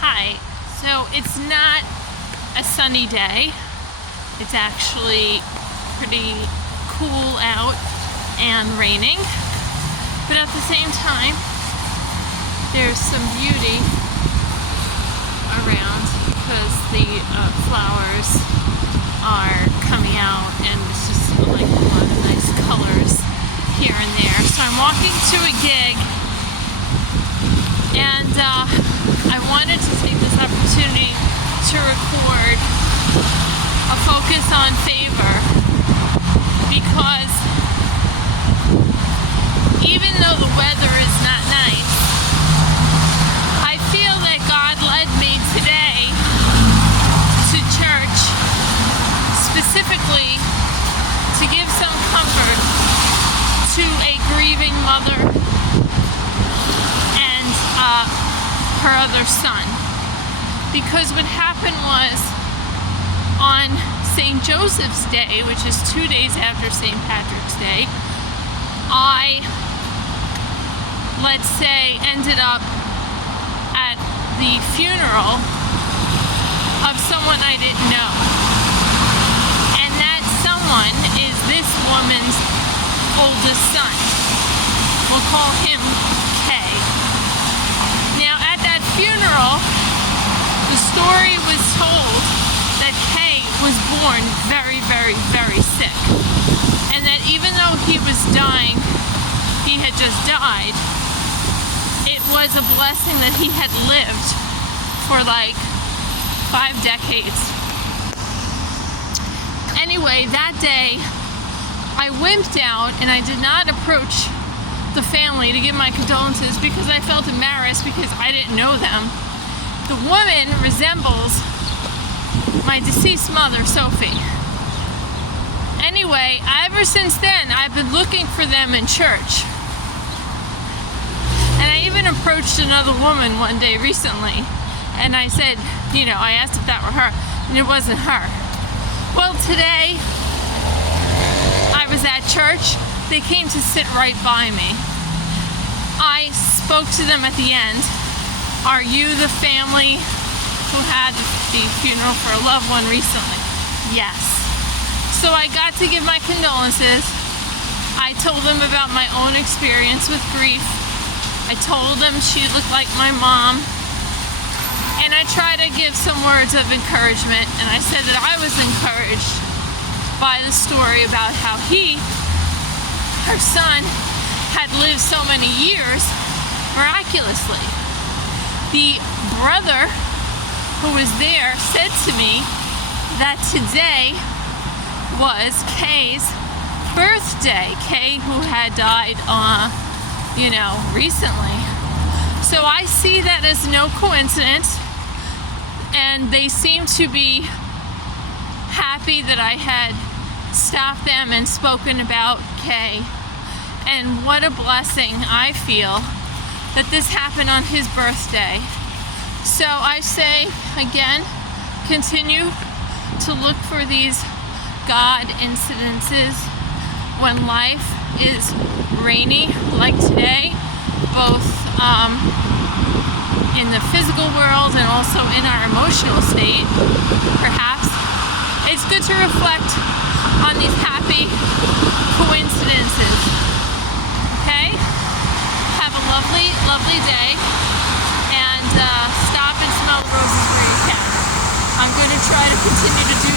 Hi. So it's not a sunny day. It's actually pretty cool out and raining. But at the same time, there's some beauty around because the flowers are coming out and it's just like a lot of nice colors here and there. So I'm walking to a gig and I wanted to take this opportunity to record a focus on favor, because even though the weather is not nice, I feel that God led me today to church specifically to give some comfort to a grieving mother and her other son. Because what happened was, on St. Joseph's Day, which is 2 days after St. Patrick's Day, I, let's say, ended up at the funeral of someone I didn't know. And that someone is this woman's oldest son. We'll call him Kay. Now, at that funeral, the story was told that Kay was born very, very, very sick. And that even though he was dying, he had just died, it was a blessing that he had lived for like 5 decades. Anyway, that day, I wimped out and I did not approach the family to give my condolences because I felt embarrassed because I didn't know them. The woman resembles my deceased mother, Sophie. Anyway, ever since then, I've been looking for them in church. And I even approached another woman one day recently, and I said, I asked if that were her, and it wasn't her. Well, today, I was at church. They came to sit right by me. I spoke to them at the end. Are you the family who had the funeral for a loved one recently? Yes. So I got to give my condolences. I told them about my own experience with grief. I told them she looked like my mom. And I tried to give some words of encouragement. And I said that I was encouraged by the story about how her son, had lived so many years miraculously. The brother who was there said to me that today was Kay's birthday. Kay, who had died, recently. So I see that as no coincidence, and they seem to be happy that I had stopped them and spoken about Kay. And what a blessing I feel that this happened on his birthday. So I say again, continue to look for these God incidences when life is rainy, like today, both in the physical world and also in our emotional state, perhaps. It's good to reflect on these happy coincidences. Okay? Have a lovely, lovely day, and stop and smell the roses where you can. I'm going to try to continue to do